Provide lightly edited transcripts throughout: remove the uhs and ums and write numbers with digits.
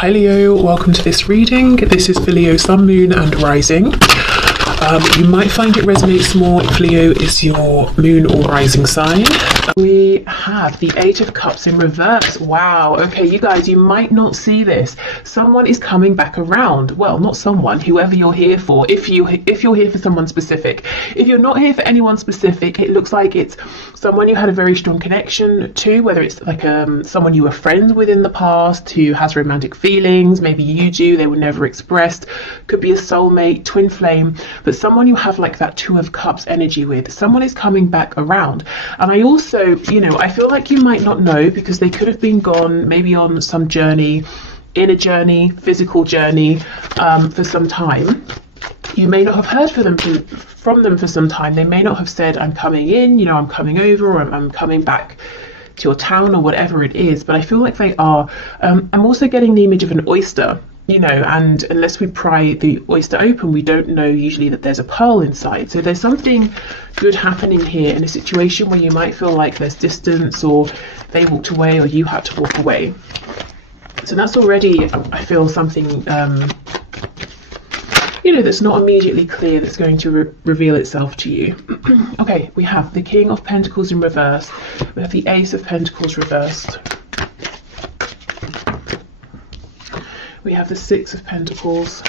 Hi Leo, welcome to this reading. This is for Leo Sun, Moon and Rising. You might find it resonates more if Leo is your moon or rising sign. We have the Eight of Cups in reverse. Wow, okay, you guys, you might not see this. Someone is coming back around. Well, not someone, whoever you're here for, if you're here for someone specific. If you're not here for anyone specific, it looks like it's someone you had a very strong connection to, whether it's like someone you were friends with in the past who has romantic feelings, maybe you do, they were never expressed, could be a soulmate, twin flame, but someone you have like that Two of Cups energy with. Someone is coming back around. And I also, I feel like you might not know because they could have been gone maybe on some journey, inner journey, physical journey, for some time. You may not have heard from them for some time. They may not have said, I'm coming in, I'm coming over, or I'm coming back to your town, or whatever it is. But I feel like they are. I'm also getting the image of an oyster, and unless we pry the oyster open, we don't know usually that there's a pearl inside. So there's something good happening here in a situation where you might feel like there's distance, or they walked away, or you had to walk away. So that's already, I feel, something that's not immediately clear that's going to reveal itself to you. Okay, we have the King of Pentacles in reverse. We have the Ace of Pentacles reversed. We have the Six of Pentacles.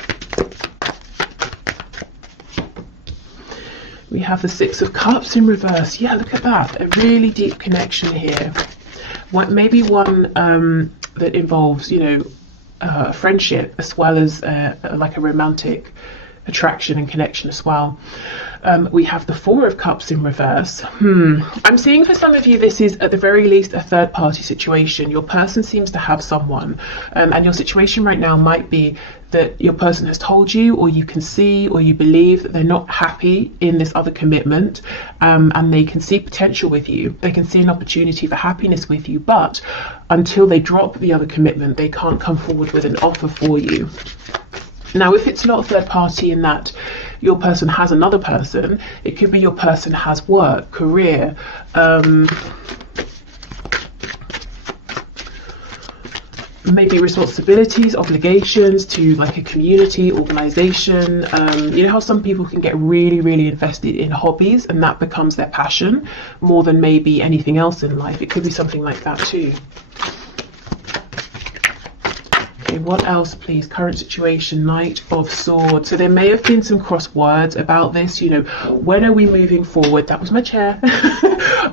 We have the Six of Cups in reverse. Yeah, look at that. A really deep connection here. Maybe one that involves, a friendship as well as like a romantic attraction and connection as well. We have the Four of Cups in reverse. I'm seeing for some of you this is at the very least a third party situation. Your person seems to have someone, and your situation right now might be that your person has told you, or you can see, or you believe that they're not happy in this other commitment, and they can see potential with you. They can see an opportunity for happiness with you, but until they drop the other commitment, they can't come forward with an offer for you. Now, if it's not a third party in that your person has another person, it could be your person has work, career, maybe responsibilities, obligations to like a community, organization. You know how some people can get really, really invested in hobbies and that becomes their passion more than maybe anything else in life. It could be something like that too. Okay, what else, please? Current situation, Knight of Swords. So there may have been some cross words about this. When are we moving forward? That was my chair.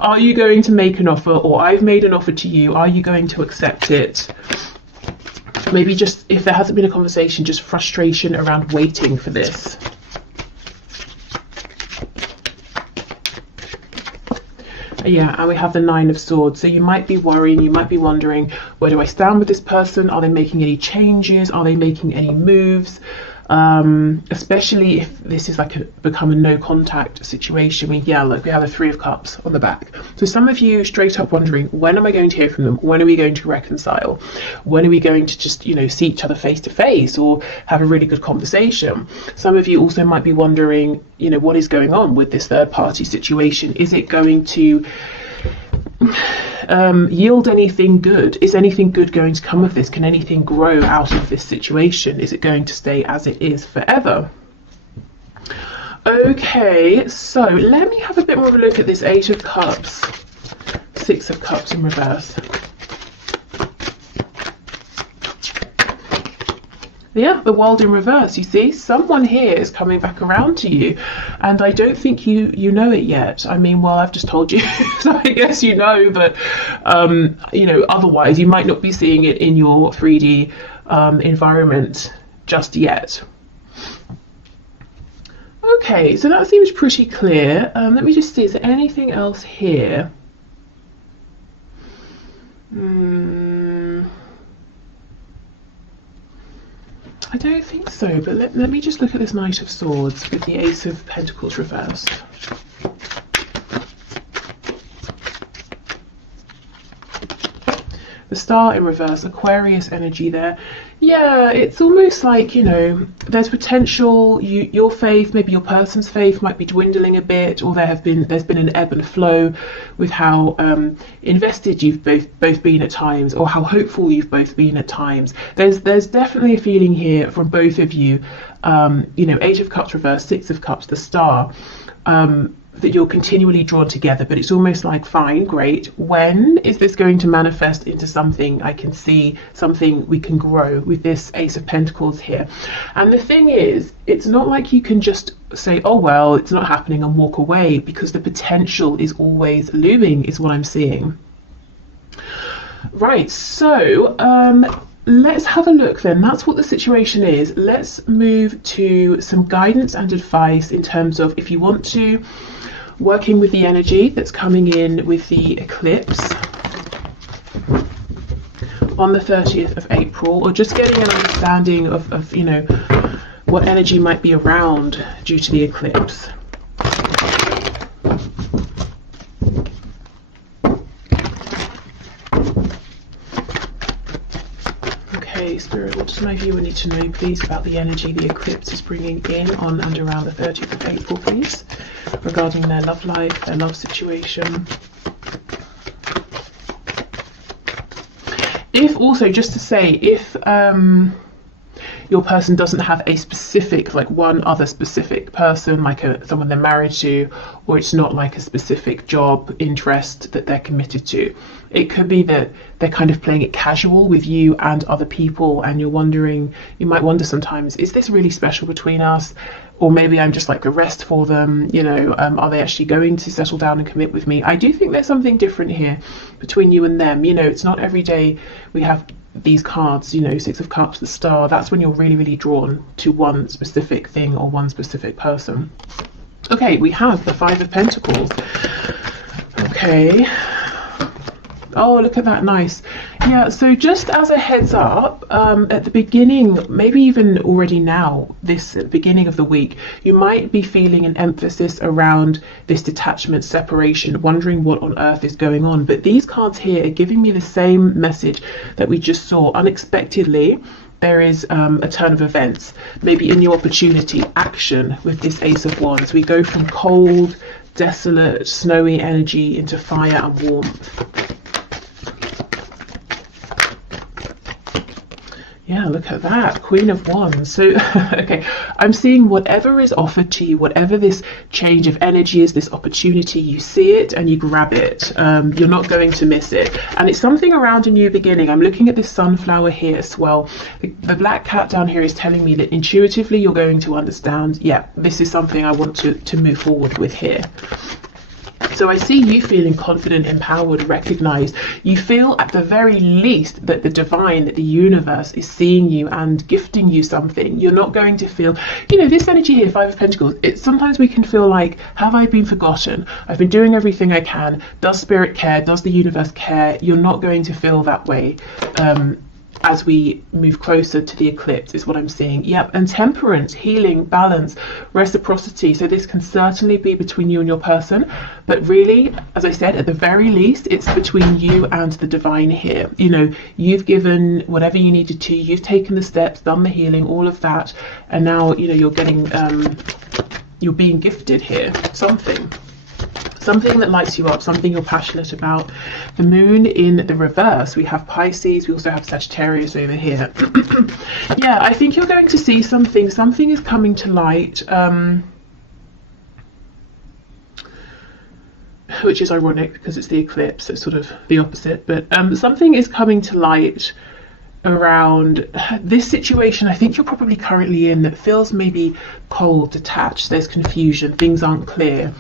Are you going to make an offer, or I've made an offer to you? Are you going to accept it? Maybe just, if there hasn't been a conversation, just frustration around waiting for this. Yeah, and we have the Nine of Swords. So you might be worrying, you might be wondering, where do I stand with this person? Are they making any changes? Are they making any moves? Especially if this is like become a no contact situation. Look, we have a Three of Cups on the back. So some of you straight up wondering, when am I going to hear from them? When are we going to reconcile? When are we going to just, see each other face to face or have a really good conversation? Some of you also might be wondering, what is going on with this third party situation? Is it going to yield anything good? Is anything good going to come of this? Can anything grow out of this situation? Is it going to stay as it is forever? Okay, so let me have a bit more of a look at this Eight of Cups, Six of Cups in reverse. Yeah, the World in reverse. You see, someone here is coming back around to you, and I don't think you know it yet. I've just told you, so I guess you know, but otherwise you might not be seeing it in your 3D environment just yet. Okay, so that seems pretty clear. Let me just see, is there anything else here? I don't think so, but let me just look at this Knight of Swords with the Ace of Pentacles reversed. The Star in reverse, Aquarius energy there. Yeah, it's almost like, you know, there's potential, your faith, maybe your person's faith might be dwindling a bit, or there's been an ebb and flow with how invested you've both been at times, or how hopeful you've both been at times. There's definitely a feeling here from both of you, you know, Eight of Cups reverse, Six of Cups, the Star, that you're continually drawn together, but it's almost like, fine, great, when is this going to manifest into something I can see, something we can grow, with this Ace of Pentacles here? And the thing is, it's not like you can just say, oh well, it's not happening, and walk away, because the potential is always looming, is what I'm seeing. Right, so let's have a look then. That's what the situation is. Let's move to some guidance and advice in terms of, if you want to, working with the energy that's coming in with the eclipse on the 30th of April, or just getting an understanding of you know, what energy might be around due to the eclipse. Spirit, what does my viewer need to know, please, about the energy the eclipse is bringing in on and around the 30th of April, please, regarding their love life, their love situation? If also, just to say, if your person doesn't have a specific, like one other specific person, like someone they're married to, or it's not like a specific job interest that they're committed to, it could be that they're kind of playing it casual with you and other people, and you're wondering, you might wonder sometimes, is this really special between us? Or maybe I'm just like the rest for them, you know, are they actually going to settle down and commit with me? I do think there's something different here between you and them. You know, it's not every day we have these cards, you know, Six of Cups, the Star. That's when you're really, really drawn to one specific thing or one specific person. Okay, we have the Five of Pentacles. Okay. Oh, look at that, nice. Yeah, so just as a heads up, at the beginning, maybe even already now, this beginning of the week, you might be feeling an emphasis around this detachment, separation, wondering what on earth is going on. But these cards here are giving me the same message that we just saw. Unexpectedly, there is a turn of events, maybe in your opportunity, action with this Ace of Wands. We go from cold, desolate, snowy energy into fire and warmth. Yeah, look at that, Queen of Wands. So, okay, I'm seeing whatever is offered to you, whatever this change of energy is, this opportunity, you see it and you grab it. You're not going to miss it. And it's something around a new beginning. I'm looking at this sunflower here as well. The black cat down here is telling me that intuitively you're going to understand, yeah, this is something I want to move forward with here. So I see you feeling confident, empowered, recognized. You feel at the very least that the divine, that the universe is seeing you and gifting you something. You're not going to feel, you know, this energy here, Five of Pentacles, it's sometimes we can feel like, have I been forgotten? I've been doing everything I can. Does spirit care? Does the universe care? You're not going to feel that way. As we move closer to the eclipse is what I'm seeing. Yep, and temperance, healing, balance, reciprocity. So this can certainly be between you and your person, but really, as I said, at the very least, it's between you and the divine here. You know, you've given whatever you needed to, you've taken the steps, done the healing, all of that, and now, you know, you're getting, you're being gifted here, something that lights you up, something you're passionate about. The moon in the reverse, we have Pisces, we also have Sagittarius over here. Yeah, I think you're going to see something is coming to light, which is ironic because it's the eclipse, it's sort of the opposite, but something is coming to light around this situation I think you're probably currently in that feels maybe cold, detached, there's confusion, things aren't clear,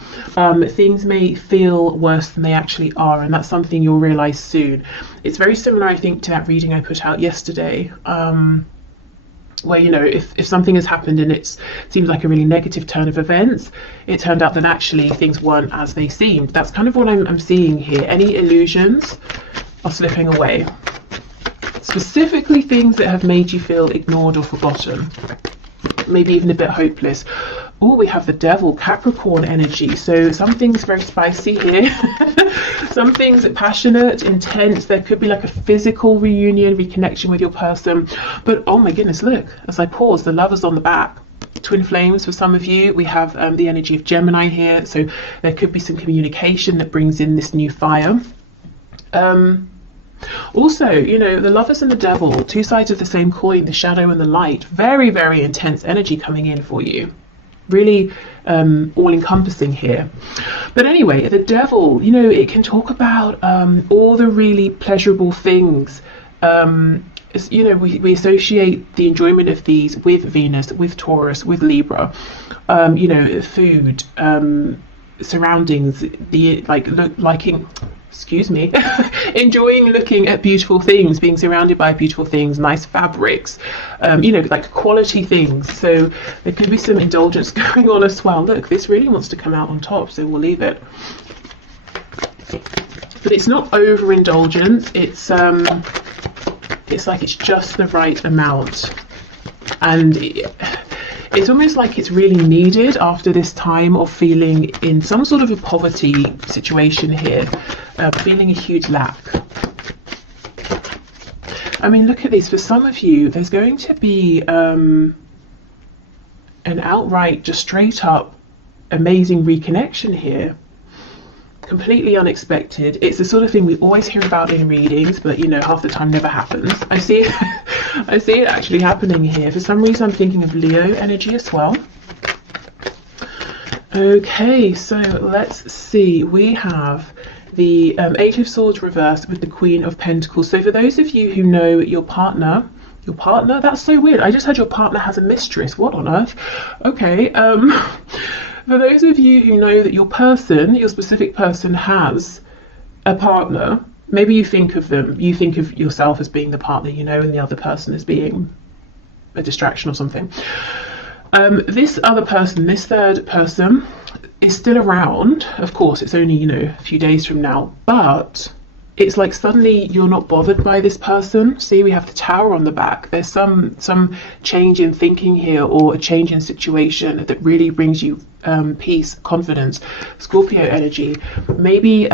things may feel worse than they actually are, and that's something you'll realize soon. It's very similar, I think, to that reading I put out yesterday, where, you know, if something has happened and it seems like a really negative turn of events, it turned out that actually things weren't as they seemed. That's kind of what I'm seeing here. Any illusions are slipping away. Specifically things that have made you feel ignored or forgotten, maybe even a bit hopeless. Oh, we have the devil, Capricorn energy. So something's very spicy here. Something's passionate, intense. There could be like a physical reunion, reconnection with your person. But oh my goodness, look, as I pause, the Lovers on the back. Twin flames for some of you. We have the energy of Gemini here. So there could be some communication that brings in this new fire. Also, you know, the Lovers and the Devil, two sides of the same coin, the shadow and the light. Very, very intense energy coming in for you. Really all-encompassing here. But anyway, the Devil, you know, it can talk about all the really pleasurable things. You know, we associate the enjoyment of these with Venus, with Taurus, with Libra. You know, food, surroundings, the liking, excuse me, enjoying looking at beautiful things, being surrounded by beautiful things, nice fabrics, you know, like quality things. So there could be some indulgence going on as well. Look, this really wants to come out on top, so we'll leave it. But it's not overindulgence. It's like it's just the right amount, and it's almost like it's really needed after this time of feeling in some sort of a poverty situation here, feeling a huge lack. I mean, look at this. For some of you, there's going to be an outright, just straight up amazing reconnection here. Completely unexpected. It's the sort of thing we always hear about in readings, but you know, half the time never happens. I see it actually happening here. For some reason I'm thinking of Leo energy as well. Okay, so let's see. We have the Eight of Swords reversed with the Queen of Pentacles. So for those of you who know your partner, that's so weird. I just heard your partner has a mistress. What on earth? Okay, for those of you who know that your person, your specific person, has a partner, maybe you think of them, you think of yourself as being the partner, you know, and the other person as being a distraction or something. This other person, this third person, is still around. Of course, it's only, you know, a few days from now, but it's like suddenly you're not bothered by this person. See, we have the Tower on the back. There's some change in thinking here, or a change in situation that really brings you peace, confidence. Scorpio energy. Maybe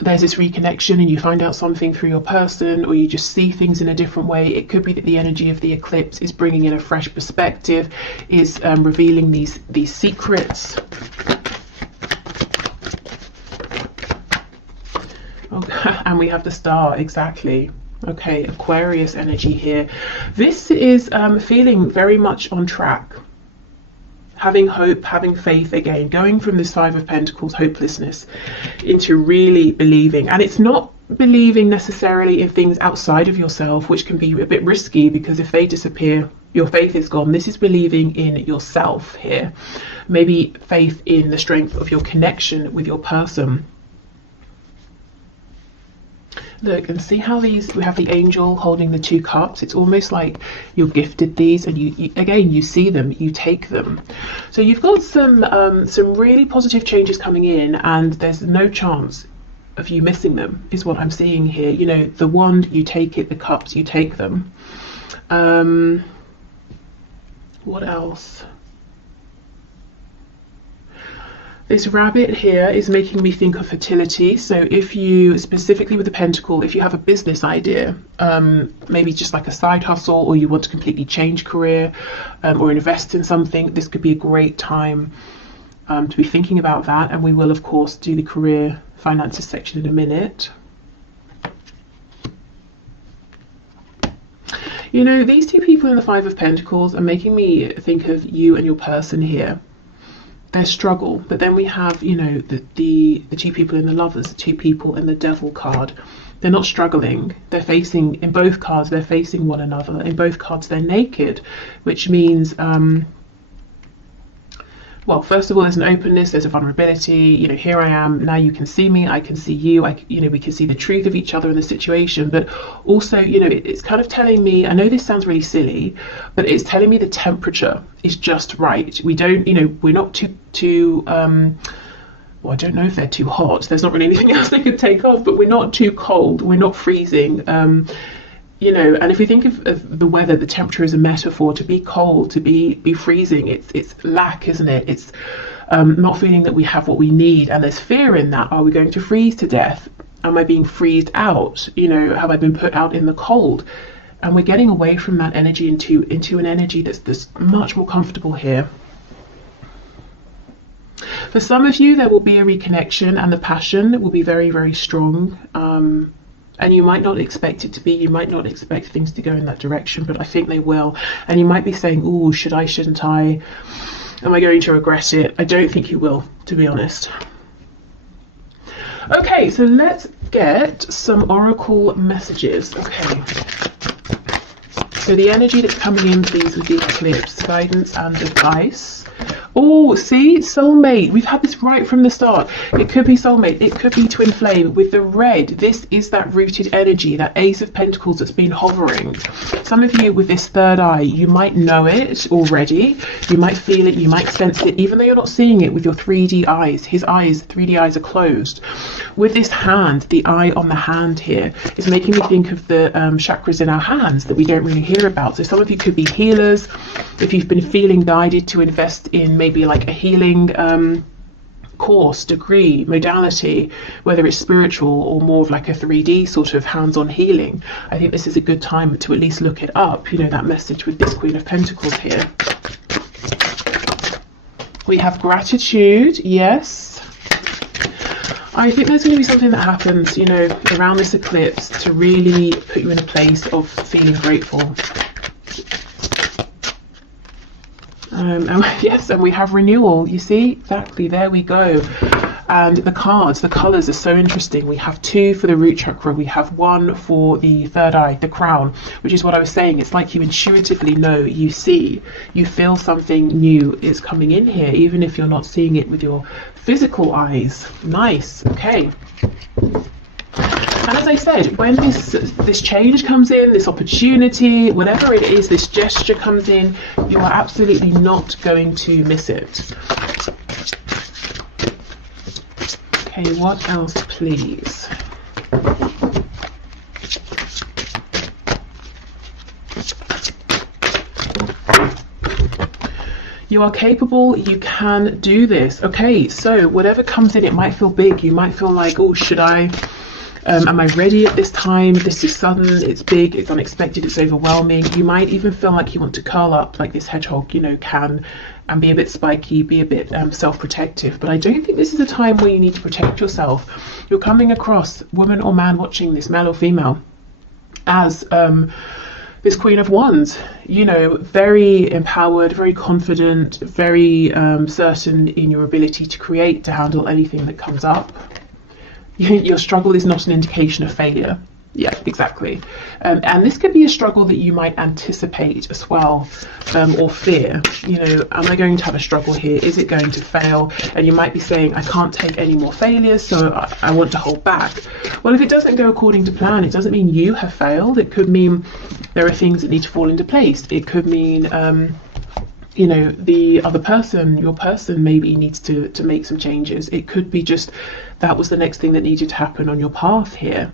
there's this reconnection and you find out something through your person, or you just see things in a different way. It could be that the energy of the eclipse is bringing in a fresh perspective, is revealing these secrets. Okay, and we have the Star, exactly. Okay, Aquarius energy here. This is feeling very much on track. Having hope, having faith again, going from this Five of Pentacles, hopelessness, into really believing. And it's not believing necessarily in things outside of yourself, which can be a bit risky, because if they disappear, your faith is gone. This is believing in yourself here. Maybe faith in the strength of your connection with your person. Look and see how these, we have the angel holding the two cups. It's almost like you're gifted these, and you again, you see them, you take them. So you've got some really positive changes coming in, and there's no chance of you missing them, is what I'm seeing here. You know, the wand, you take it, the cups, you take them. What else? This rabbit here is making me think of fertility. So if you, specifically with the pentacle, if you have a business idea, maybe just like a side hustle, or you want to completely change career, or invest in something, this could be a great time to be thinking about that. And we will, of course, do the career finances section in a minute. You know, these two people in the Five of Pentacles are making me think of you and your person here. Their struggle, but then we have, you know, the two people in the Lovers, the two people in the Devil card. They're not struggling. They're facing, in both cards, they're facing one another. In both cards, they're naked, which means, well, first of all, there's an openness, there's a vulnerability. You know, here I am, now you can see me, I can see you, you know, we can see the truth of each other in the situation. But also, you know, it's kind of telling me, I know this sounds really silly, but it's telling me the temperature is just right. We don't, you know, we're not too well, I don't know if they're too hot. There's not really anything else they could take off, but we're not too cold, we're not freezing. you know. And if we think of the weather, the temperature is a metaphor. To be cold, to be freezing, it's lack, isn't it? It's not feeling that we have what we need, and there's fear in that. Are we going to freeze to death? Am I being freezed out? You know, have I been put out in the cold? And we're getting away from that energy into an energy that's much more comfortable here. For some of you, there will be a reconnection, and the passion will be very, very strong. And you might not expect it to be, you might not expect things to go in that direction, but I think they will. And you might be saying, oh, should I, shouldn't I? Am I going to regret it? I don't think you will, to be honest. Okay, so let's get some oracle messages. Okay. So the energy that's coming in, please, with the eclipse, guidance and advice. Oh, see, soulmate. We've had this right from the start. It could be soulmate. It could be twin flame. With the red, this is that rooted energy, that Ace of Pentacles that's been hovering. Some of you with this third eye, you might know it already. You might feel it. You might sense it, even though you're not seeing it with your 3D eyes. His eyes, 3D eyes, are closed. With this hand, the eye on the hand here is making me think of the chakras in our hands that we don't really hear about. So some of you could be healers. If you've been feeling guided to invest in maybe like a healing course, degree, modality, whether it's spiritual or more of like a 3D sort of hands-on healing, I think this is a good time to at least look it up. You know, that message with this Queen of Pentacles here. We have gratitude, yes. I think there's going to be something that happens, you know, around this eclipse to really put you in a place of feeling grateful. And yes, and we have renewal. You see, exactly, there we go. And the cards, the colors are so interesting. We have 2 for the root chakra. We have 1 for the third eye, the crown, which is what I was saying. It's like you intuitively know, you see, you feel something new is coming in here, even if you're not seeing it with your physical eyes. Nice. Okay. And as I said, when this change comes in, this opportunity, whatever it is, this gesture comes in, you are absolutely not going to miss it. Okay, what else, please? You are capable, you can do this. Okay, so whatever comes in, it might feel big. You might feel like, oh, should I? Am I ready at this time? This is sudden, it's big, it's unexpected, it's overwhelming. You might even feel like you want to curl up like this hedgehog, you know, can, and be a bit spiky, be a bit self-protective. But I don't think this is a time where you need to protect yourself. You're coming across, woman or man watching this, male or female, as this Queen of Wands, you know, very empowered, very confident, very certain in your ability to create, to handle anything that comes up. Your struggle is not an indication of failure. Yeah, exactly. And this could be a struggle that you might anticipate as well, or fear. You know, am I going to have a struggle here? Is it going to fail? And you might be saying, I can't take any more failures, so I want to hold back. Well, if it doesn't go according to plan, it doesn't mean you have failed. It could mean there are things that need to fall into place. It could mean you know, the other person, your person, maybe needs to make some changes. It could be just that was the next thing that needed to happen on your path here.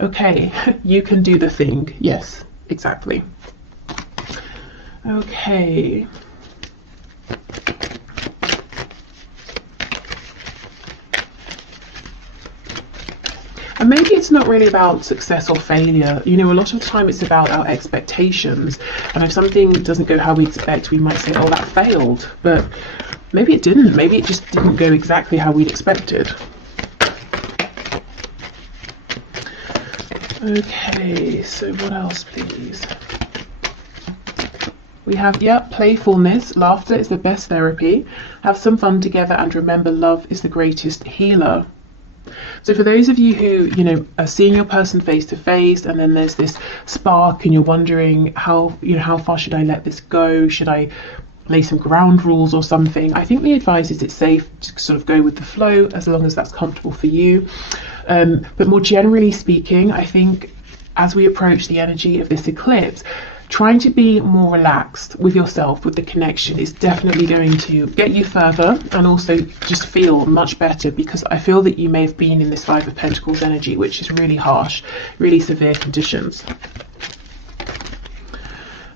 Okay, you can do the thing. Yes, exactly. Okay. And maybe it's not really about success or failure. You know, a lot of the time it's about our expectations. And if something doesn't go how we expect, we might say, oh, that failed. But maybe it didn't. Maybe it just didn't go exactly how we'd expected. Okay, so what else, please? We have, yeah, playfulness. Laughter is the best therapy. Have some fun together, and remember, love is the greatest healer. So for those of you who, you know, are seeing your person face to face, and then there's this spark and you're wondering how, you know, how far should I let this go? Should I lay some ground rules or something? I think the advice is it's safe to sort of go with the flow as long as that's comfortable for you. But more generally speaking, I think as we approach the energy of this eclipse, trying to be more relaxed with yourself, with the connection, is definitely going to get you further and also just feel much better, because I feel that you may have been in this Five of Pentacles energy, which is really harsh, really severe conditions.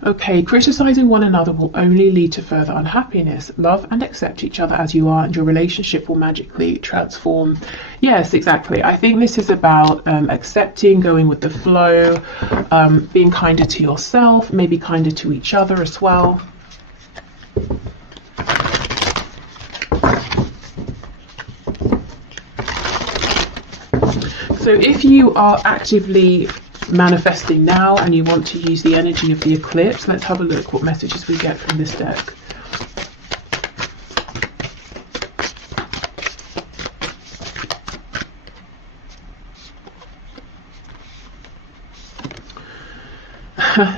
Okay, criticizing one another will only lead to further unhappiness. Love and accept each other as you are, and your relationship will magically transform. Yes, exactly. I think this is about accepting, going with the flow, being kinder to yourself, maybe kinder to each other as well. So if you are actively manifesting now and you want to use the energy of the eclipse, let's have a look what messages we get from this deck.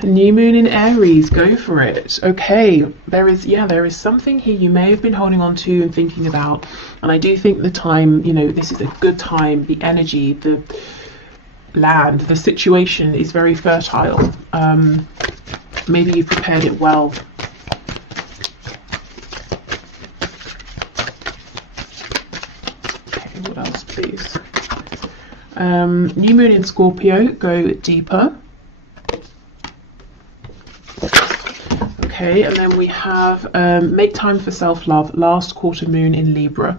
New moon in Aries, go for it. Okay, there is something here you may have been holding on to and thinking about, and I do think the time, this is a good time. The energy, the land, the situation is very fertile. Maybe you've prepared it well. Okay, what else, please? New moon in Scorpio, go deeper. Okay, and then we have make time for self-love, last quarter moon in Libra.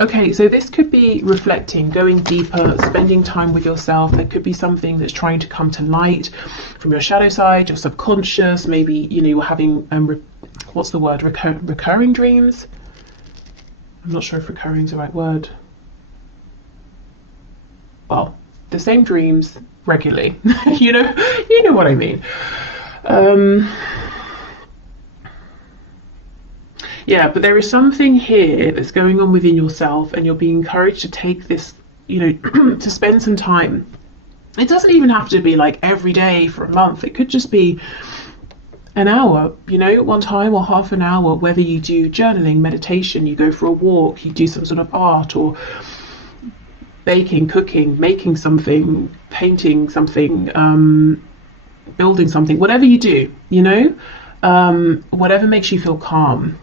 Okay, so this could be reflecting, going deeper, spending time with yourself. There could be something that's trying to come to light from your shadow side, your subconscious. Maybe, you're having, what's the word, recurring dreams? I'm not sure if recurring is the right word. Well, the same dreams regularly. you know what I mean. Yeah, but there is something here that's going on within yourself, and you're being encouraged to take this, to spend some time. It doesn't even have to be like every day for a month. It could just be an hour, one time, or half an hour, whether you do journaling, meditation, you go for a walk, you do some sort of art, or baking, cooking, making something, painting something, building something, whatever you do, whatever makes you feel calm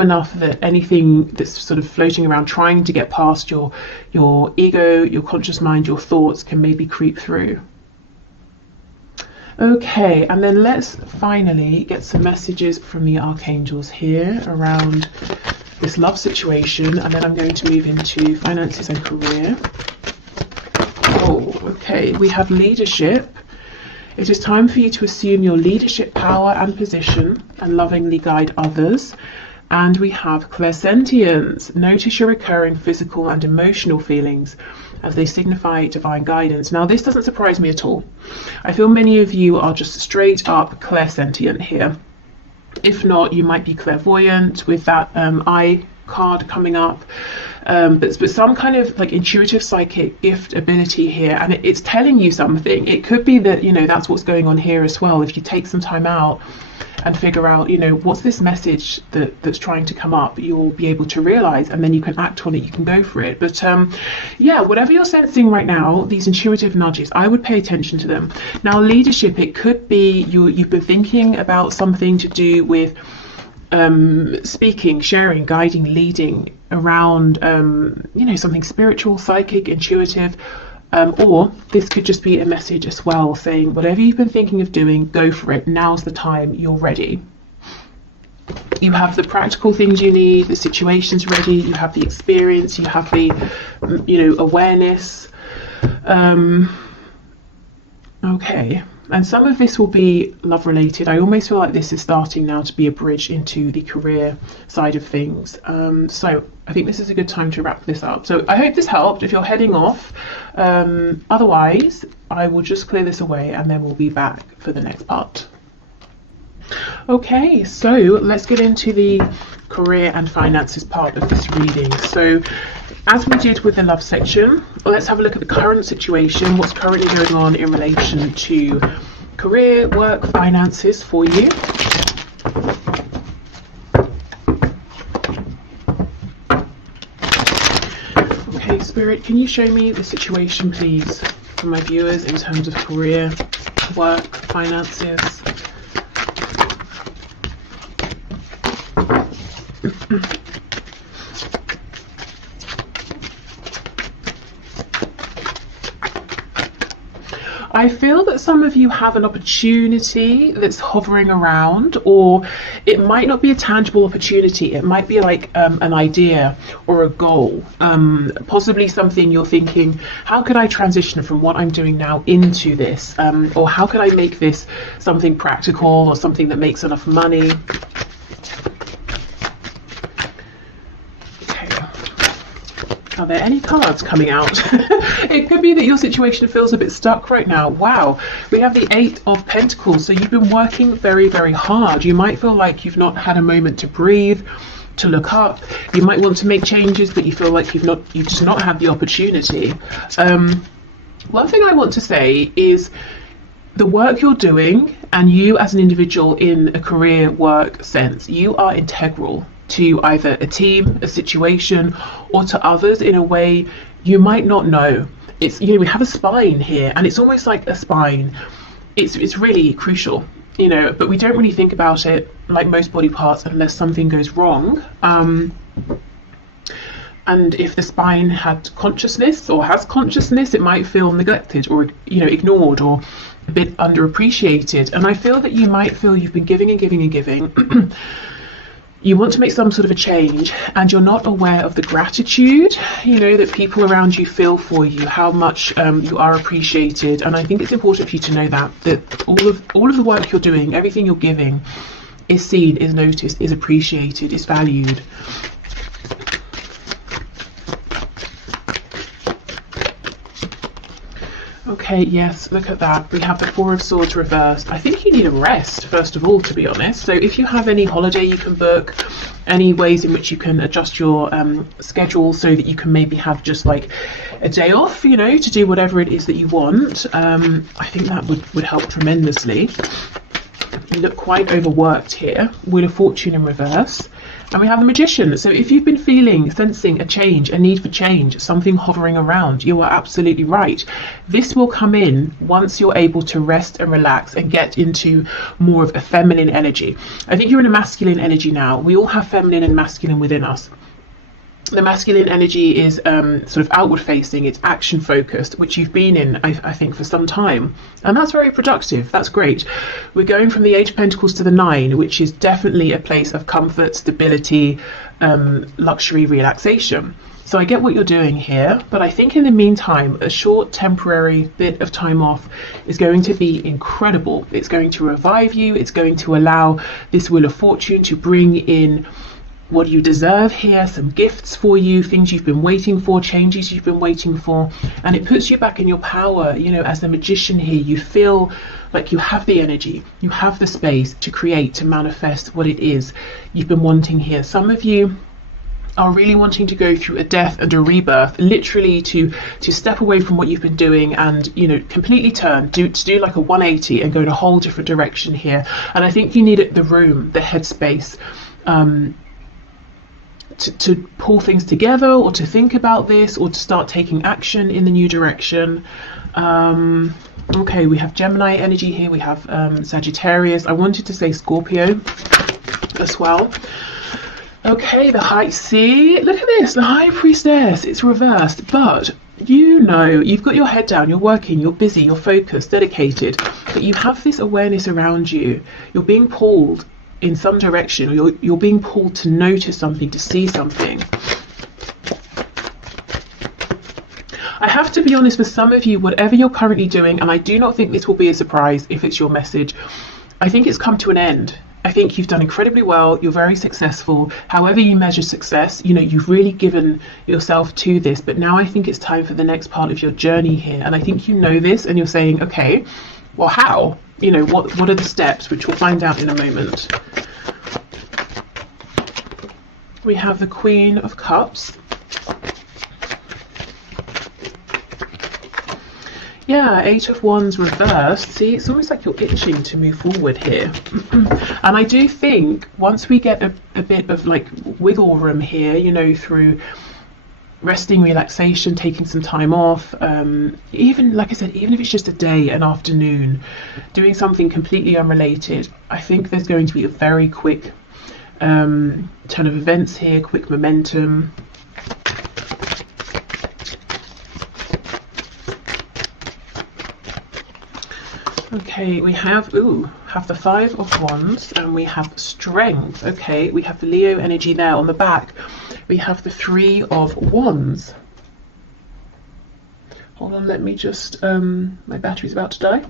enough that anything that's sort of floating around trying to get past your ego, your conscious mind, your thoughts can maybe creep through. Okay, and then let's finally get some messages from the archangels here around this love situation, and then I'm going to move into finances and career. Oh, okay, we have leadership. It is time for you to assume your leadership power and position and lovingly guide others. And we have clairsentience. Notice your recurring physical and emotional feelings as they signify divine guidance. Now, this doesn't surprise me at all. I feel many of you are just straight up clairsentient here. If not, you might be clairvoyant with that eye card coming up. But some kind of like intuitive psychic gift ability here, and it's telling you something. It could be that, that's what's going on here as well. If you take some time out and figure out, what's this message that's trying to come up, you'll be able to realize, and then you can act on it, you can go for it. But yeah, whatever you're sensing right now, these intuitive nudges, I would pay attention to them. Now, leadership, it could be you've been thinking about something to do with speaking, sharing, guiding, leading around, something spiritual, psychic, intuitive, or this could just be a message as well, saying whatever you've been thinking of doing, go for it. Now's the time, you're ready. You have the practical things you need, the situation's ready, you have the experience, you have the, awareness. Okay. And some of this will be love related. I almost feel like this is starting now to be a bridge into the career side of things. So I think this is a good time to wrap this up. So I hope this helped if you're heading off. Otherwise, I will just clear this away and then we'll be back for the next part. Okay, so let's get into the career and finances part of this reading. So as we did with the love section, let's have a look at the current situation, what's currently going on in relation to career, work, finances for you. Okay, Spirit, can you show me the situation, please, for my viewers in terms of career work, finances. I feel that some of you have an opportunity that's hovering around, or it might not be a tangible opportunity. It might be like an idea or a goal, possibly something you're thinking, how could I transition from what I'm doing now into this? Or how could I make this something practical or something that makes enough money? Are there any cards coming out? It could be that your situation feels a bit stuck right now. Wow, we have the 8 of Pentacles. So you've been working very, very hard. You might feel like you've not had a moment to breathe, to look up. You might want to make changes, but you feel like you've just not had the opportunity. One thing I want to say is the work you're doing, and you as an individual in a career work sense, you are integral to either a team, a situation, or to others in a way you might not know. It's, you know, we have a spine here, and it's almost like a spine. It's really crucial, you know, but we don't really think about it like most body parts unless something goes wrong. And if the spine had consciousness or has consciousness, it might feel neglected or, you know, ignored or a bit underappreciated. And I feel that you might feel you've been giving and giving and giving. You want to make some sort of a change, and you're not aware of the gratitude, you know, that people around you feel for you, how much you are appreciated. And I think it's important for you to know that all of the work you're doing, everything you're giving, is seen, is noticed, is appreciated, is valued. Okay, yes, look at that. We have the 4 of Swords reversed. I think you need a rest, first of all, to be honest. So if you have any holiday you can book, any ways in which you can adjust your schedule so that you can maybe have just like a day off, you know, to do whatever it is that you want, I think that would help tremendously. You look quite overworked here. Wheel of Fortune in reverse. And we have the Magician. So if you've been sensing a change, a need for change, something hovering around, you are absolutely right. This will come in once you're able to rest and relax and get into more of a feminine energy. I think you're in a masculine energy now. We all have feminine and masculine within us. The masculine energy is sort of outward facing, it's action focused, which you've been in, I think, for some time. And that's very productive, that's great. We're going from the 8 of Pentacles to the 9, which is definitely a place of comfort, stability, luxury, relaxation. So I get what you're doing here, but I think in the meantime, a short temporary bit of time off is going to be incredible. It's going to revive you, it's going to allow this Wheel of Fortune to bring in what you deserve here, some gifts for you, things you've been waiting for, changes you've been waiting for, and it puts you back in your power. You know, as the Magician here, you feel like you have the energy, you have the space to create, to manifest what it is you've been wanting here. Some of you are really wanting to go through a death and a rebirth, literally to step away from what you've been doing and, you know, completely turn, to do like a 180 and go in a whole different direction here. And I think you need the room, the headspace, to pull things together, or to think about this, or to start taking action in the new direction. Okay, we have Gemini energy here, we have Sagittarius. I wanted to say Scorpio as well. Okay, the High See, look at this, the High Priestess, it's reversed, but you know, you've got your head down, you're working, you're busy, you're focused, dedicated, but you have this awareness around you. You're being pulled in some direction, or you're being pulled to notice something, to see something. I have to be honest, with some of you, whatever you're currently doing, and I do not think this will be a surprise if it's your message, I think it's come to an end. I think you've done incredibly well, you're very successful. However you measure success, you know, you've really given yourself to this, but now I think it's time for the next part of your journey here. And I think you know this, and you're saying, okay, well, how? You know, what are the steps, which we'll find out in a moment. We have the Queen of Cups. Yeah, 8 of Wands reversed. See, it's almost like you're itching to move forward here. And I do think once we get a bit of like wiggle room here, you know, through resting, relaxation, taking some time off, even like I said, even if it's just a day, an afternoon, doing something completely unrelated, I think there's going to be a very quick turn of events here, quick momentum. Okay, we have the Five of Wands, and we have Strength. Okay, we have the Leo energy there on the back. We have the Three of Wands. Hold on, let me just, my battery's about to die.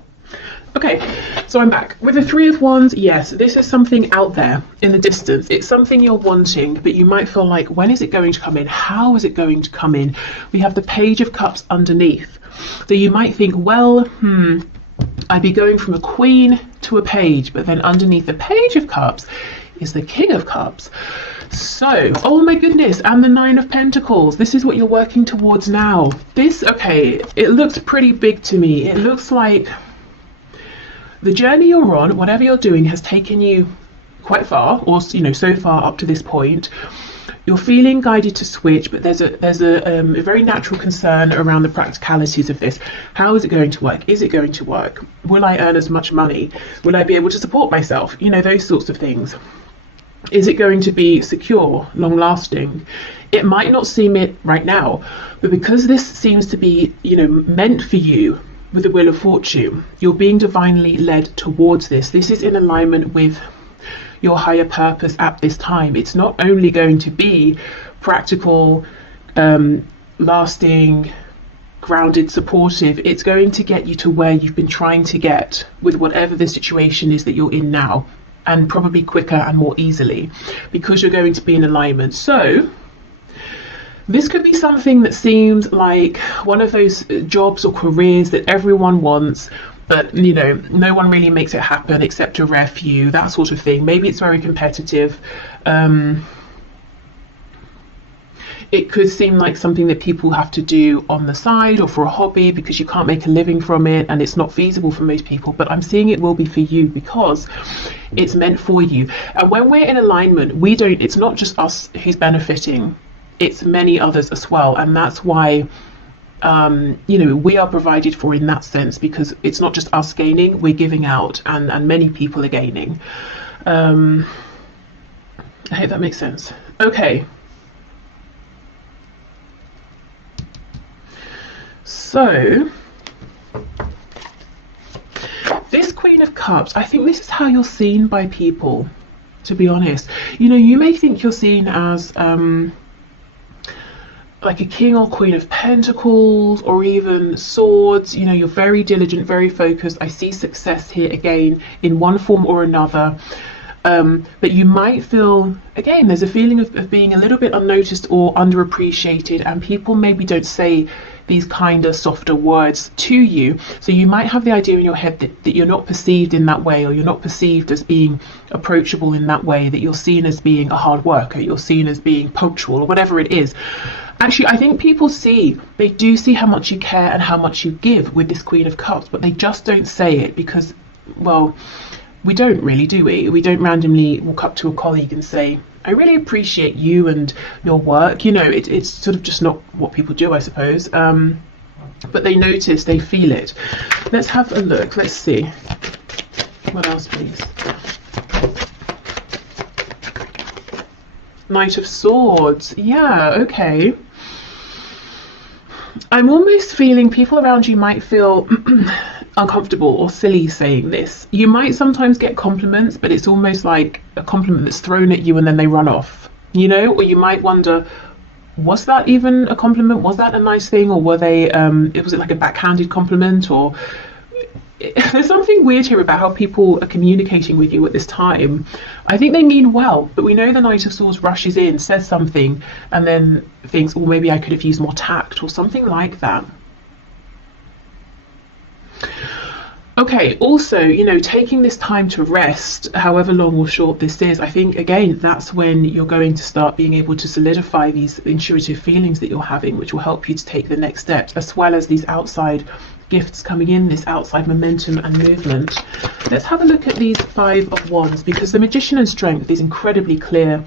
Okay, so I'm back. With the Three of Wands, yes, this is something out there in the distance. It's something you're wanting, but you might feel like, when is it going to come in? How is it going to come in? We have the Page of Cups underneath. So you might think, well, I'd be going from a queen to a page, but then underneath the Page of Cups is the King of Cups. So, oh my goodness, and the Nine of Pentacles. This is what you're working towards now. This, okay, it looks pretty big to me. It looks like the journey you're on, whatever you're doing, has taken you quite far, or so far up to this point. You're feeling guided to switch, but there's a very natural concern around the practicalities of this. How is it going to work? Is it going to work? Will I earn as much money? Will I be able to support myself? Those sorts of things. Is it going to be secure, long lasting? It might not seem it right now, but because this seems to be, meant for you with the Wheel of Fortune, you're being divinely led towards this. This is in alignment with your higher purpose at this time. It's not only going to be practical, lasting, grounded, supportive. It's going to get you to where you've been trying to get with whatever the situation is that you're in now, and probably quicker and more easily, because you're going to be in alignment. So this could be something that seems like one of those jobs or careers that everyone wants, but no one really makes it happen except a rare few, that sort of thing. Maybe it's very competitive. It could seem like something that people have to do on the side or for a hobby because you can't make a living from it and it's not feasible for most people, but I'm seeing it will be for you because it's meant for you. And when we're in alignment, it's not just us who's benefiting, it's many others as well. And that's why we are provided for in that sense, because it's not just us gaining, we're giving out, and many people are gaining. I hope that makes sense. Okay. So, this Queen of Cups, I think this is how you're seen by people, to be honest. You may think you're seen as like a King or Queen of Pentacles, or even Swords. You're very diligent, very focused. I see success here again in one form or another. But you might feel, again, there's a feeling of being a little bit unnoticed or underappreciated, and people maybe don't say these kinder, softer words to you. So you might have the idea in your head that you're not perceived in that way, or you're not perceived as being approachable in that way, that you're seen as being a hard worker, you're seen as being punctual, or whatever it is. Actually, I think people they do see how much you care and how much you give with this Queen of Cups, but they just don't say it because, well, we don't really, do we? We don't randomly walk up to a colleague and say, I really appreciate you and your work. It's sort of just not what people do, I suppose. But they notice, they feel it. Let's have a look. Let's see. What else, please? Knight of Swords. Yeah, okay. I'm almost feeling people around you might feel uncomfortable or silly saying this. You might sometimes get compliments, but it's almost like a compliment that's thrown at you and then they run off, or you might wonder, was that even a compliment? Was that a nice thing? Or was it like a backhanded compliment? Or there's something weird here about how people are communicating with you at this time. I think they mean well, but we know the Knight of Swords rushes in, says something, and then thinks, oh, maybe I could have used more tact or something like that. Okay, also, taking this time to rest, however long or short this is, I think, again, that's when you're going to start being able to solidify these intuitive feelings that you're having, which will help you to take the next steps, as well as these outside gifts coming in, this outside momentum and movement. Let's have a look at these Five of Wands, because the Magician and Strength is incredibly clear.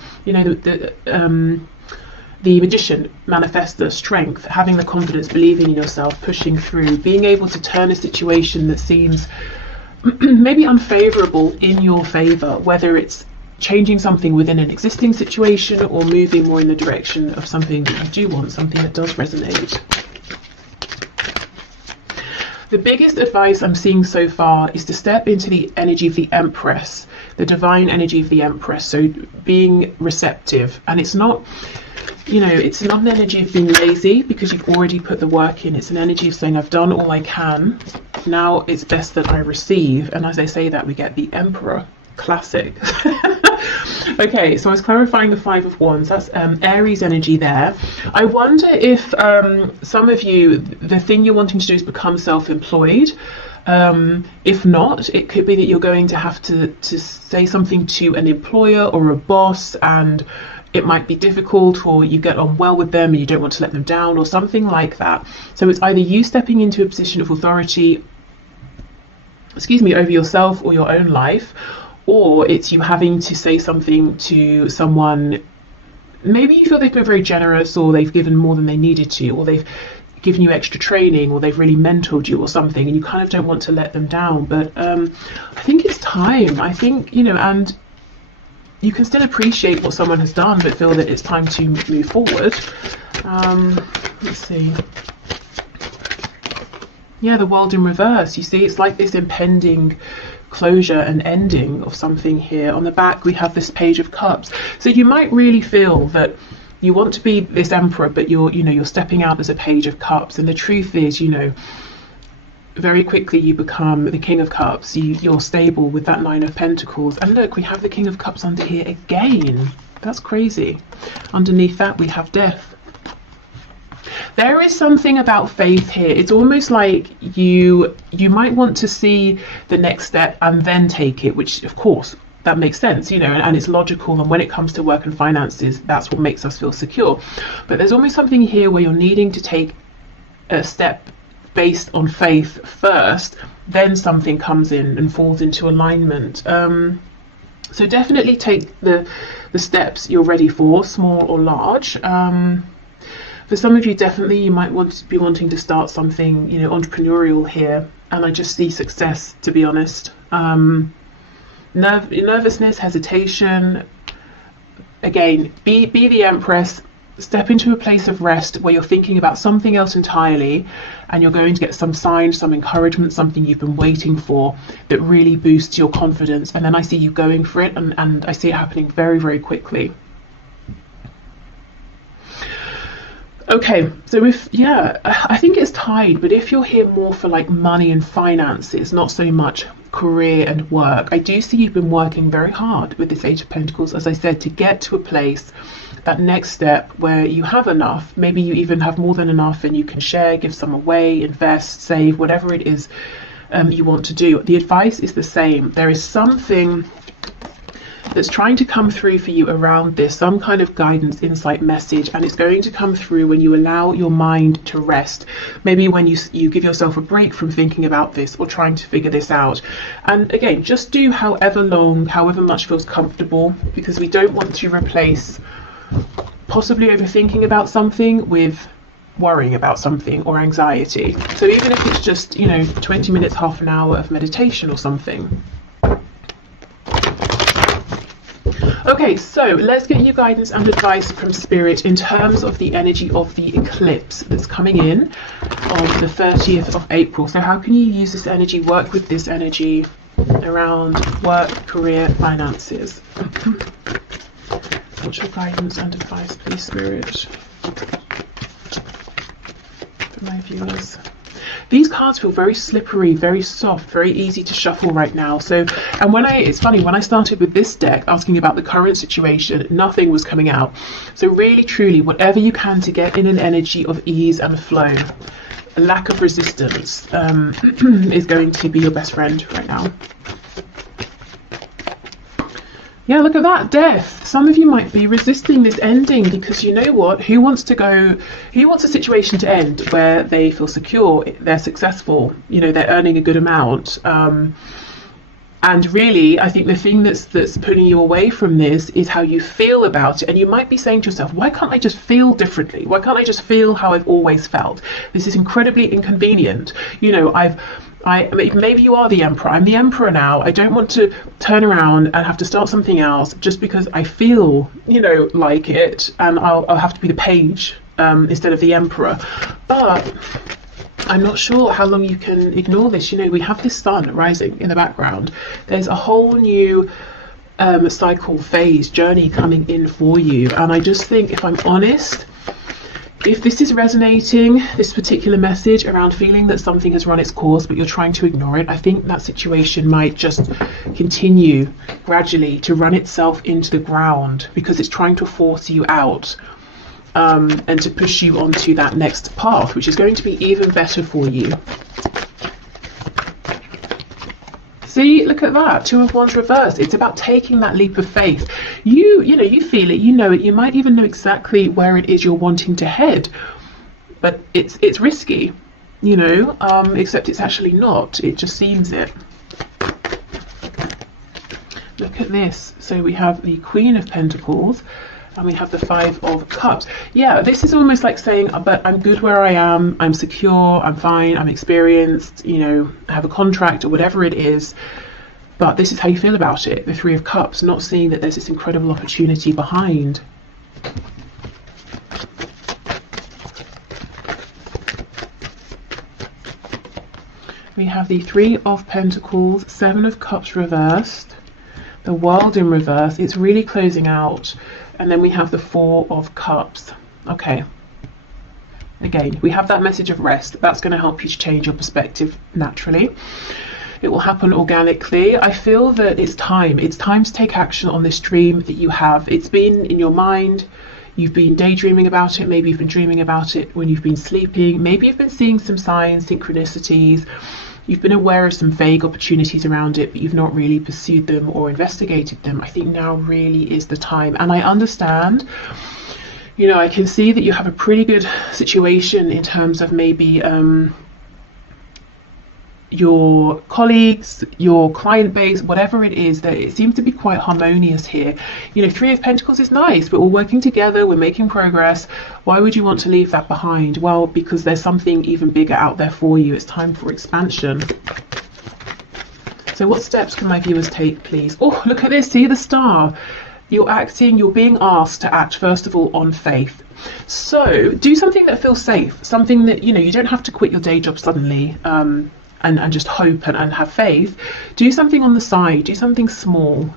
The Magician, manifestor, strength, having the confidence, believing in yourself, pushing through, being able to turn a situation that seems maybe unfavorable in your favor, whether it's changing something within an existing situation or moving more in the direction of something that you do want, something that does resonate. The biggest advice I'm seeing so far is to step into the energy of the Empress, the divine energy of the Empress. So being receptive, and it's not, it's not an energy of being lazy because you've already put the work in. It's an energy of saying, I've done all I can. Now it's best that I receive. And as I say that, we get the Emperor. Classic. Okay, so I was clarifying the Five of Wands. That's Aries energy there. I wonder if some of you, the thing you're wanting to do is become self-employed. If not, it could be that you're going to have to say something to an employer or a boss, and it might be difficult, or you get on well with them and you don't want to let them down, or something like that. So it's either you stepping into a position of authority, over yourself or your own life, or it's you having to say something to someone. Maybe you feel they've been very generous, or they've given more than they needed to, or they've given you extra training, or they've really mentored you or something, and you kind of don't want to let them down. But I think it's time. I think, and you can still appreciate what someone has done, but feel that it's time to move forward. Let's see. Yeah, the World in reverse. You see, it's like this impending closure and ending of something here. On the back we have this Page of Cups. So you might really feel that you want to be this Emperor, but you're stepping out as a Page of Cups, and the truth is, very quickly you become the King of Cups. You're stable with that Nine of Pentacles, and look, we have the King of Cups under here again. That's crazy. Underneath that we have Death. There is something about faith here. It's almost like you might want to see the next step and then take it, which of course that makes sense, and it's logical. And when it comes to work and finances, that's what makes us feel secure. But there's almost something here where you're needing to take a step based on faith first, then something comes in and falls into alignment. So definitely take the steps you're ready for, small or large. For some of you, definitely you might be wanting to start something, entrepreneurial here, and I just see success, to be honest. Nervousness, hesitation. Again, be the Empress. Step into a place of rest where you're thinking about something else entirely, and you're going to get some sign, some encouragement, something you've been waiting for that really boosts your confidence. And then I see you going for it, and I see it happening very, very quickly. Okay, so I think it's tied, but if you're here more for like money and finances, not so much career and work, I do see you've been working very hard with this Eight of Pentacles, as I said, to get to a place, that next step where you have enough. Maybe you even have more than enough and you can share, give some away, invest, save, whatever it is you want to do. The advice is the same. There is something that's trying to come through for you around this, some kind of guidance, insight, message, and it's going to come through when you allow your mind to rest. Maybe when you give yourself a break from thinking about this or trying to figure this out. And again, just do however long, however much feels comfortable, because we don't want to replace possibly overthinking about something with worrying about something or anxiety. So even if it's just 20 minutes, half an hour of meditation or something. Okay, so let's get you guidance and advice from Spirit in terms of the energy of the eclipse that's coming in on the 30th of April. So how can you use this energy, work with this energy around work, career, finances? What's your guidance and advice, please, Spirit, for my viewers? These cards feel very slippery, very soft, very easy to shuffle right now. So, and it's funny, when I started with this deck asking about the current situation, nothing was coming out. So really, truly, whatever you can to get in an energy of ease and flow, a lack of resistance is going to be your best friend right now. Yeah, look at that, Death. Some of you might be resisting this ending because you know what? Who wants a situation to end where they feel secure, they're successful, they're earning a good amount, And really, I think the thing that's pulling you away from this is how you feel about it. And you might be saying to yourself, why can't I just feel differently? Why can't I just feel how I've always felt? This is incredibly inconvenient. You know, maybe you are the emperor. I'm the emperor now. I don't want to turn around and have to start something else just because I feel, you know, like it, and I'll have to be the page instead of the emperor. But I'm not sure how long you can ignore this. You know, we have this sun rising in the background. There's a whole new cycle, phase, journey coming in for you. And I just think, if I'm honest, if this is resonating, this particular message around feeling that something has run its course but you're trying to ignore it, I think that situation might just continue gradually to run itself into the ground because it's trying to force you out. And to push you onto that next path, which is going to be even better for you. See, look at that, 2 of Wands reversed. It's about taking that leap of faith. You know, you feel it, you know it, you might even know exactly where it is you're wanting to head, but it's risky, you know, except it's actually not. It just seems it. Look at this. So we have the Queen of Pentacles, and we have the 5 of Cups. Yeah, this is almost like saying, but I'm good where I am, I'm secure, I'm fine, I'm experienced, you know, I have a contract or whatever it is, but this is how you feel about it, the 3 of Cups, not seeing that there's this incredible opportunity behind. We have the 3 of Pentacles, 7 of Cups reversed, the World in reverse. It's really closing out. And then we have the 4 of Cups. Okay. Again, we have that message of rest. That's going to help you to change your perspective naturally. It will happen organically. I feel that it's time. It's time to take action on this dream that you have. It's been in your mind. You've been daydreaming about it. Maybe you've been dreaming about it when you've been sleeping. Maybe you've been seeing some signs, synchronicities. You've been aware of some vague opportunities around it, but you've not really pursued them or investigated them. I think now really is the time. And I understand, you know, I can see that you have a pretty good situation in terms of maybe your colleagues, your client base, whatever it is, that it seems to be quite harmonious here. You know, 3 of Pentacles is nice. We're all working together, we're making progress. Why would you want to leave that behind? Well, because there's something even bigger out there for you. It's time for expansion. So what steps can my viewers take, please? Oh, look at this, see the star. You're being asked to act, first of all, on faith. So do something that feels safe, something that, you know, you don't have to quit your day job suddenly, and just hope and have faith. Do something on the side, do something small.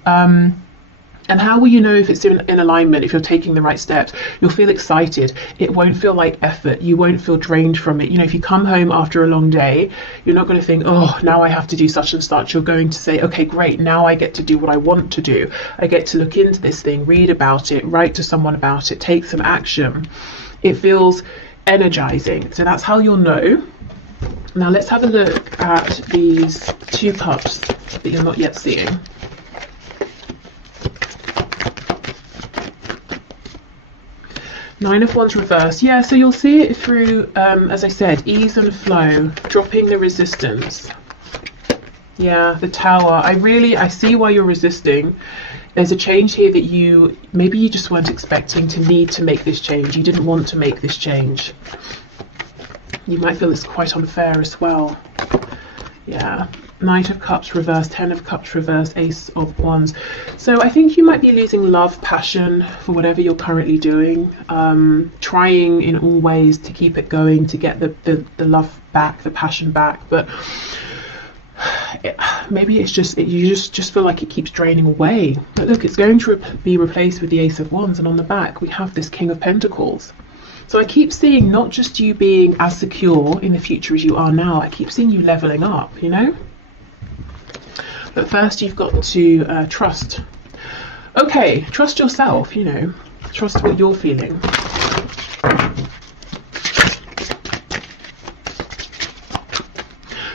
And how will you know if it's in alignment, if you're taking the right steps? You'll feel excited. It won't feel like effort. You won't feel drained from it. You know, if you come home after a long day, you're not going to think, oh, now I have to do such and such. You're going to say, okay, great, now I get to do what I want to do. I get to look into this thing, read about it, write to someone about it, take some action. It feels energizing. So that's how you'll know. Now let's have a look at these 2 cups that you're not yet seeing. Nine of Wands reverse. Yeah, so you'll see it through, as I said, ease and flow, dropping the resistance. Yeah, the Tower. I see why you're resisting. There's a change here that maybe you just weren't expecting to need to make this change. You didn't want to make this change. You might feel it's quite unfair as well. Yeah. Knight of Cups reverse, 10 of Cups reverse, Ace of Wands. So I think you might be losing love, passion for whatever you're currently doing. Trying in all ways to keep it going, to get the love back, the passion back. But maybe it's just, you just feel like it keeps draining away. But look, it's going to be replaced with the Ace of Wands. And on the back, we have this King of Pentacles. So I keep seeing not just you being as secure in the future as you are now, I keep seeing you leveling up, you know? But first you've got to trust. Okay, trust yourself, you know, trust what you're feeling.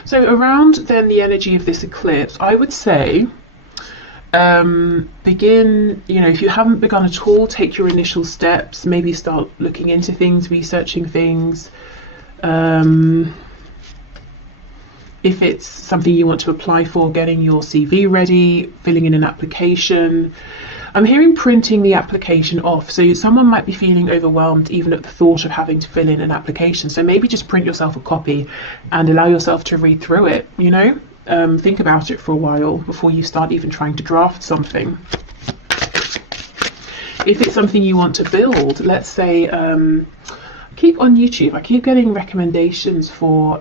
So around then the energy of this eclipse, I would say, begin, you know, if you haven't begun at all, take your initial steps, maybe start looking into things, researching things, if it's something you want to apply for, getting your CV ready, filling in an application. I'm hearing printing the application off. So someone might be feeling overwhelmed even at the thought of having to fill in an application. So maybe just print yourself a copy and allow yourself to read through it, you know? Think about it for a while before you start even trying to draft something. If it's something you want to build, let's say, keep on YouTube, I keep getting recommendations for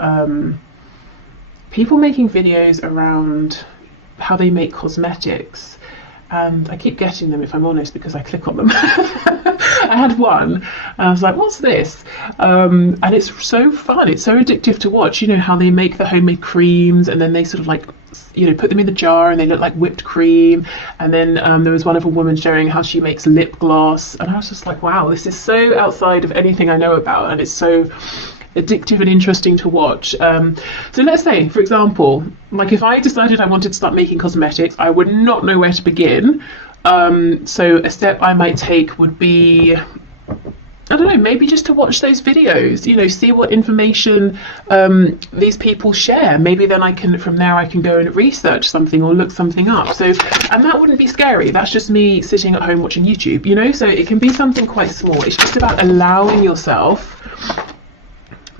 people making videos around how they make cosmetics. And I keep getting them, if I'm honest, because I click on them. I had one and I was like, what's this? And it's so fun, it's so addictive to watch, you know, how they make the homemade creams and then they sort of like, you know, put them in the jar and they look like whipped cream. And then there was one of a woman showing how she makes lip gloss, and I was just like, wow, this is so outside of anything I know about, and it's so addictive and interesting to watch. So let's say, for example, like if I decided I wanted to start making cosmetics, I would not know where to begin. So a step I might take would be, I don't know, maybe just to watch those videos, you know, see what information these people share. Maybe then from there I can go and research something or look something up. So, and that wouldn't be scary. That's just me sitting at home watching YouTube, you know, so it can be something quite small. It's just about allowing yourself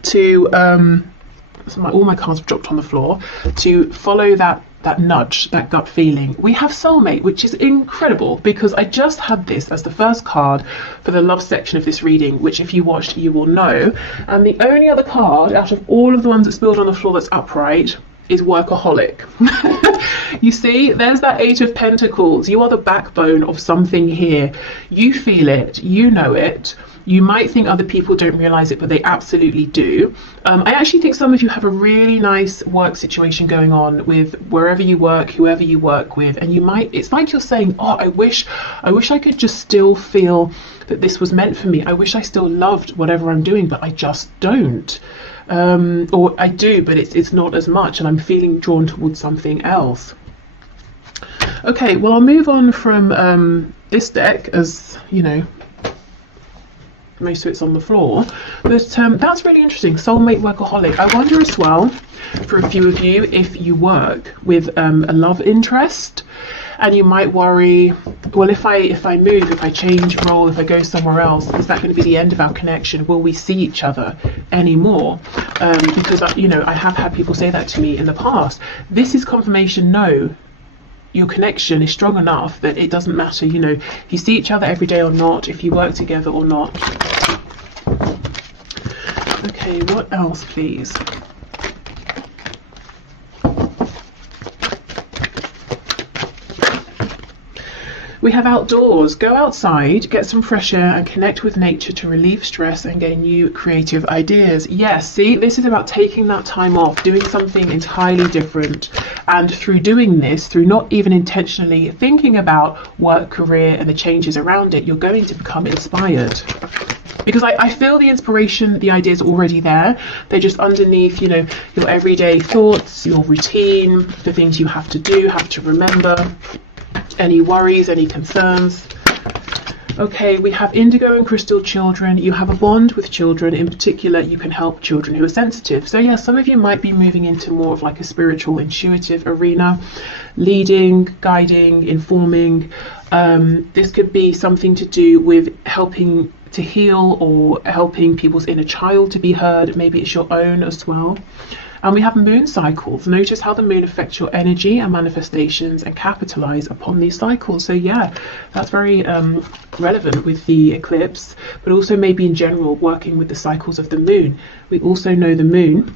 to all my cards have dropped on the floor, to follow that nudge, that gut feeling. We have soulmate, which is incredible, because I just had this as the first card for the love section of this reading, which if you watched you will know. And the only other card out of all of the ones that spilled on the floor that's upright is workaholic. You see, there's that Eight of Pentacles. You are the backbone of something here. You feel it, you know it. You might think other people don't realize it, but they absolutely do. I actually think some of you have a really nice work situation going on with wherever you work, whoever you work with, and it's like you're saying, oh, I wish I could just still feel that this was meant for me. I wish I still loved whatever I'm doing, but I just don't. Or I do, but it's not as much, and I'm feeling drawn towards something else. Okay, well, I'll move on from this deck, as you know, most of it's on the floor, but that's really interesting. Soulmate, workaholic. I wonder as well, for a few of you, if you work with a love interest, and you might worry, well, if I move, if I change role, if I go somewhere else, is that going to be the end of our connection? Will we see each other anymore? Because you know, I have had people say that to me in the past. This is confirmation. No, your connection is strong enough that it doesn't matter, you know, if you see each other every day or not, if you work together or not. Okay, what else, please? We have outdoors. Go outside, get some fresh air and connect with nature to relieve stress and gain new creative ideas. Yes, see, this is about taking that time off, doing something entirely different. And through doing this, through not even intentionally thinking about work, career and the changes around it, you're going to become inspired. Because I feel the inspiration, the ideas are already there. They're just underneath, you know, your everyday thoughts, your routine, the things you have to do, have to remember. Any worries, any concerns. Okay, we have indigo and crystal children. You have a bond with children. In particular, you can help children who are sensitive. So yeah, some of you might be moving into more of like a spiritual, intuitive arena, leading, guiding, informing. This could be something to do with helping to heal or helping people's inner child to be heard. Maybe it's your own as well. And we have moon cycles. Notice how the moon affects your energy and manifestations and capitalize upon these cycles. So yeah, that's very relevant with the eclipse, but also maybe in general working with the cycles of the moon. We also know the moon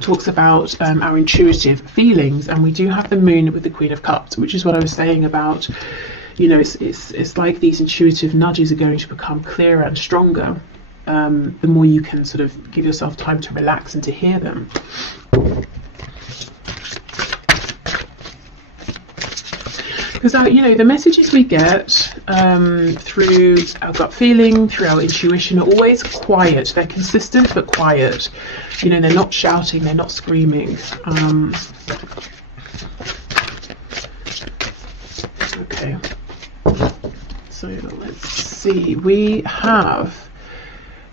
talks about our intuitive feelings, and we do have the moon with the Queen of Cups, which is what I was saying about, you know, it's like these intuitive nudges are going to become clearer and stronger. The more you can sort of give yourself time to relax and to hear them. Because you know, the messages we get through our gut feeling, through our intuition, are always quiet. They're consistent but quiet. You know, they're not shouting, they're not screaming. Okay, so let's see. We have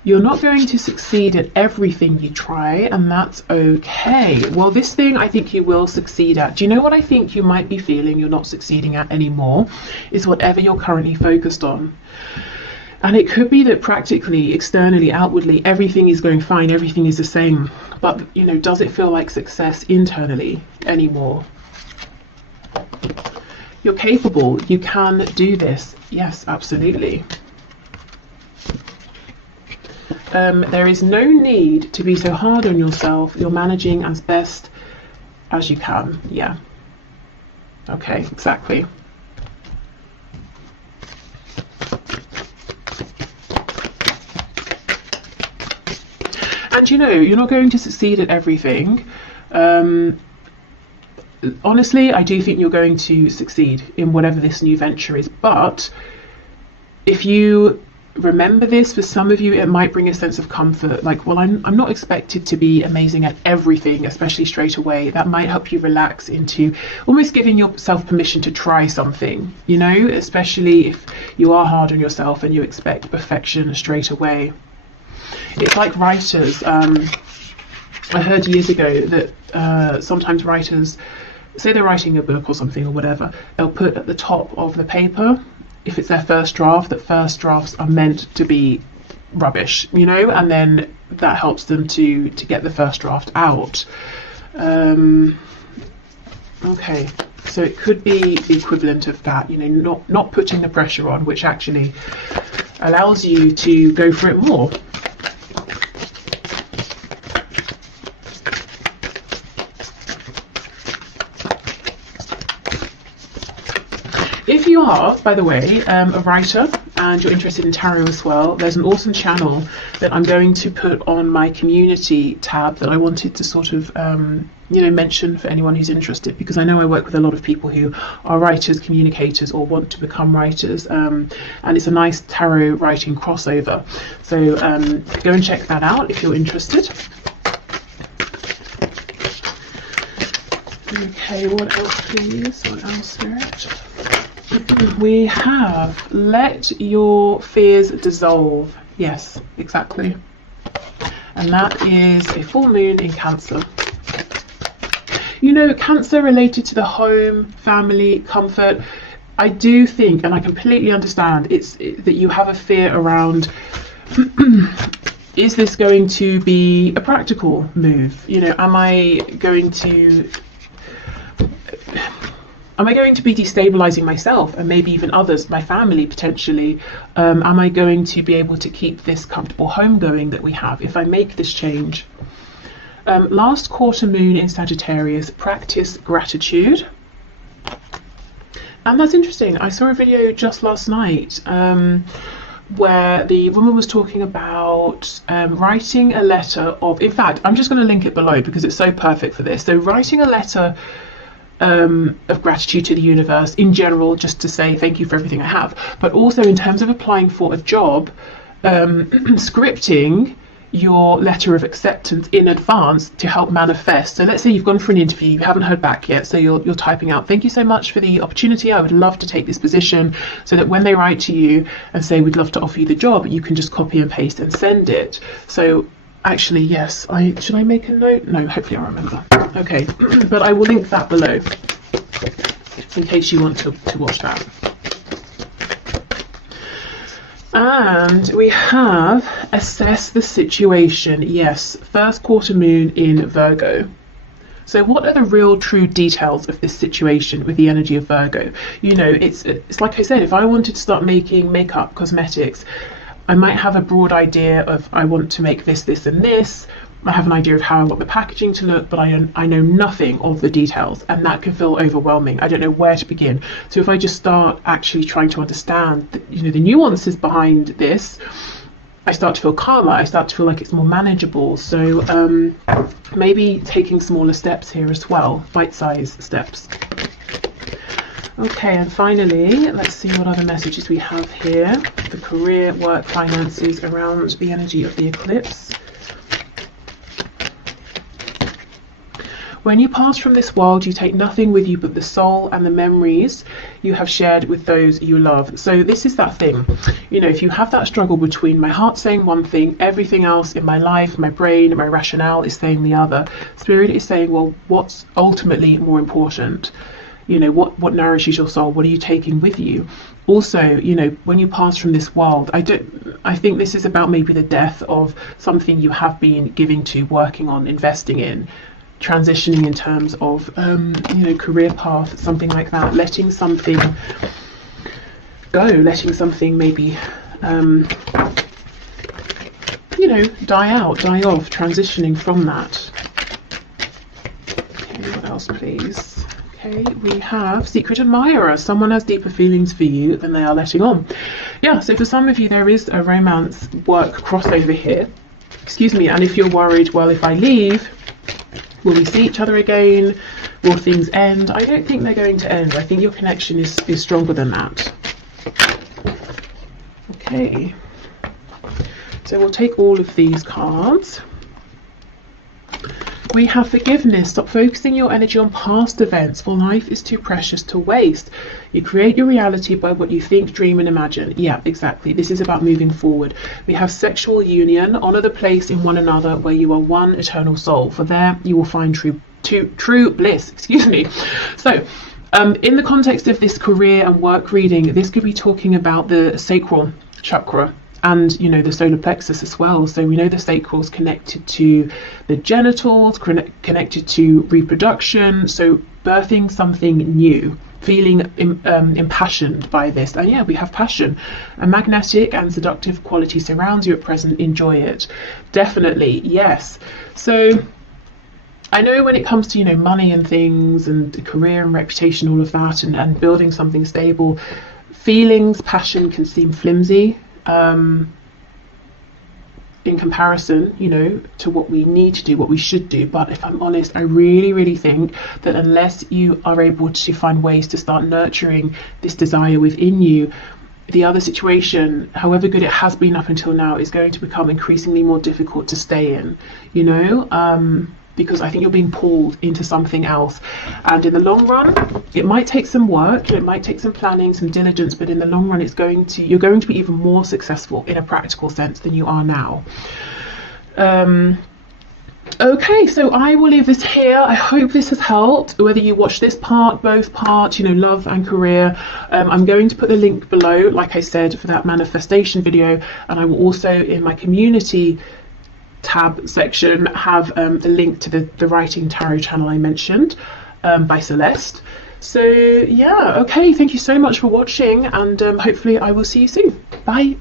You're not going to succeed at everything you try, and that's okay. Well, this thing I think you will succeed at. Do you know what I think you might be feeling you're not succeeding at anymore? Is whatever you're currently focused on. And it could be that practically, externally, outwardly, everything is going fine, everything is the same. But, you know, does it feel like success internally anymore? You're capable. You can do this. Yes, absolutely. There is no need to be so hard on yourself. You're managing as best as you can. Yeah. Okay, exactly. And you know, you're not going to succeed at everything. Honestly, I do think you're going to succeed in whatever this new venture is. But if you remember this, for some of you it might bring a sense of comfort, like, well, I'm not expected to be amazing at everything, especially straight away. That might help you relax into almost giving yourself permission to try something, you know, especially if you are hard on yourself and you expect perfection straight away. It's like writers. I heard years ago that sometimes writers, say they're writing a book or something or whatever, they'll put at the top of the paper, if it's their first draft, that first drafts are meant to be rubbish, you know, and then that helps them to get the first draft out. Okay, so it could be the equivalent of that, you know, not putting the pressure on, which actually allows you to go for it more. If you are, by the way, a writer and you're interested in tarot as well, there's an awesome channel that I'm going to put on my community tab that I wanted to sort of, you know, mention for anyone who's interested, because I know I work with a lot of people who are writers, communicators, or want to become writers, and it's a nice tarot writing crossover. So go and check that out if you're interested. Okay, what else please? What else, Spirit? We have let your fears dissolve. Yes, exactly. And that is a full moon in Cancer. You know, Cancer related to the home, family, comfort. I do think, and I completely understand, that you have a fear around is this going to be a practical move? You know, am I going to be destabilizing myself and maybe even others, my family potentially? Am I going to be able to keep this comfortable home going that we have if I make this change? Last quarter moon in Sagittarius, practice gratitude. And that's interesting. I saw a video just last night where the woman was talking about writing a letter of, in fact, I'm just going to link it below because it's so perfect for this. So writing a letter of gratitude to the universe in general, just to say thank you for everything I have, but also in terms of applying for a job, scripting your letter of acceptance in advance to help manifest. So let's say you've gone for an interview, you haven't heard back yet, so you're typing out, thank you so much for the opportunity, I would love to take this position, so that when they write to you and say we'd love to offer you the job, you can just copy and paste and send it. So actually, yes, should I make a note? No, hopefully I remember. Okay, but I will link that below in case you want to watch that. And we have assess the situation. Yes, first quarter moon in Virgo. So what are the real true details of this situation with the energy of Virgo? You know, it's like I said, if I wanted to start making makeup, cosmetics, I might have a broad idea of I want to make this, this and this. I have an idea of how I want the packaging to look, but I know nothing of the details, and that can feel overwhelming. I don't know where to begin. So if I just start actually trying to understand the nuances behind this, I start to feel calmer, I start to feel like it's more manageable. So maybe taking smaller steps here as well, bite-sized steps. Okay, and finally, let's see what other messages we have here. The career, work, finances around the energy of the eclipse. When you pass from this world, you take nothing with you but the soul and the memories you have shared with those you love. So this is that thing, you know, if you have that struggle between my heart saying one thing, everything else in my life, my brain, my rationale is saying the other. Spirit is saying, well, what's ultimately more important? You know, what nourishes your soul? What are you taking with you? Also, you know, when you pass from this world, I think this is about maybe the death of something you have been giving to, working on, investing in, transitioning in terms of, you know, career path, something like that, letting something go, letting something maybe, you know, die out, die off, transitioning from that. Okay, what else, please? Okay, we have Secret Admirer. Someone has deeper feelings for you than they are letting on. Yeah, so for some of you, there is a romance work crossover here. Excuse me, and if you're worried, well, if I leave, will we see each other again? Will things end? I don't think they're going to end. I think your connection is stronger than that. Okay, so we'll take all of these cards. We have Forgiveness. Stop focusing your energy on past events, for life is too precious to waste. You create your reality by what you think, dream and imagine. Yeah, exactly. This is about moving forward. We have Sexual Union. Honor the place in one another where you are one eternal soul, for there you will find true bliss. Excuse me. So in the context of this career and work reading, this could be talking about the sacral chakra and, you know, the solar plexus as well. So we know the sacral is connected to the genitals, connected to reproduction, so birthing something new, feeling impassioned by this. And yeah, we have passion. A magnetic and seductive quality surrounds you at present. Enjoy it. Definitely, yes. So I know when it comes to, you know, money and things and career and reputation, all of that, and building something stable, feelings, passion can seem flimsy in comparison, you know, to what we need to do, what we should do. But if I'm honest, I really think that unless you are able to find ways to start nurturing this desire within you, the other situation, however good it has been up until now, is going to become increasingly more difficult to stay in, you know, because I think you're being pulled into something else. And in the long run, it might take some work, it might take some planning, some diligence, but in the long run, you're going to be even more successful in a practical sense than you are now. Okay, so I will leave this here. I hope this has helped, whether you watch this part, both parts, you know, love and career. I'm going to put the link below, like I said, for that manifestation video, and I will also, in my community tab section, have the link to the writing tarot channel I mentioned by Celeste. So yeah, okay, thank you so much for watching, and hopefully I will see you soon. Bye.